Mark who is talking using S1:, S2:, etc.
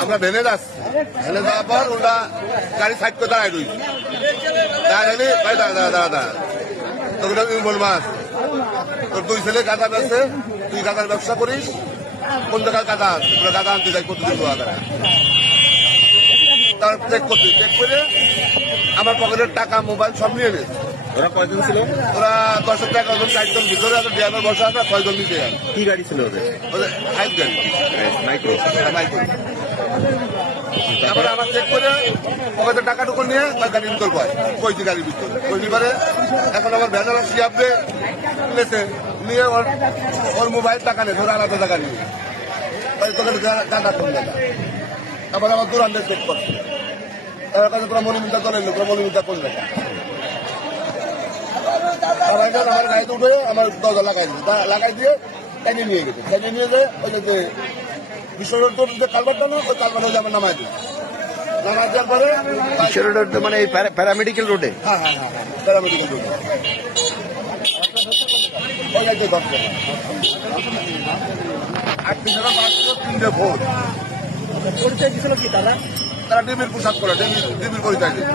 S1: আমরা ভেনে যাচ্ছি। ভেনে যাওয়ার পর ওরা গাড়ি সাইড করে দাঁড়ায় রয়েছে দাঁড়ালি ভাই, দাঁড়া দাঁড়া দাঁড়া দাঁড়া। তোর ইউমল মাছ তোর দুই ছেলে গাঁদা বেছে তুই গাঁদার ব্যবসা করিস, কোন জায়গায় গাঁদা আছে? তোরা গাঁদা আনতে যাই প্রতিদিন দোয়া করে তার চেক করতে চেক করে আমার পকেটের টাকা মোবাইল সব নিয়ে নিস
S2: ওরা কয়জন ছিল?
S1: ওরা দশ টাকা ওজন চারজন ভিতরে আছে ড্রাইভার বসা আছে ছয়জন নিচে
S2: কি গাড়ি ছিল ওদের?
S1: ওদের হাইট গাড়ি
S2: মাইক্রো
S1: মাইক্রো তারপরে আমার চেক করে পকেটে টাকাটুকু নিয়ে তার গাড়ির ভিতর পায় কইছি গাড়ির ভিতর? ওই বিবারে এখন আমার ভ্যানার সিয়াপে নিয়েছে। নিয়ে ওর ওর মোবাইল টাকা নেই ওর আলাদা টাকা নিয়ে। তোকে গাঁদা কোন জায়গা তারপরে আমার দূরান্তে চেক করছে। তার কাছে তোরা মনিমিতা চলে এলো তোরা মনিমিতা তারপরে এখানে আমার গাড়িতে উঠে আমার দরজা লাগাই দিয়েছে তা- লাগাই দিয়ে টাইনে নিয়ে গেছে। টাইনে নিয়ে যায় ওই যে বিশ্বরোড যে কালবারটা না ওই কালবারটা হচ্ছে আমার নামাই দিই নামাই দেওয়ার পরে
S2: রোড মানে এই প্যারামেডিক্যাল রোডে?
S1: হ্যাঁ হ্যাঁ হ্যাঁ প্যারামেডিক্যাল রোড। ওই আট পাঁচশো তিনটে ভোট
S3: পরিচয় দিছিল কি তারা?
S1: তারা ডিবির পোশাক করে ডিবির পরিচয় দিয়ে।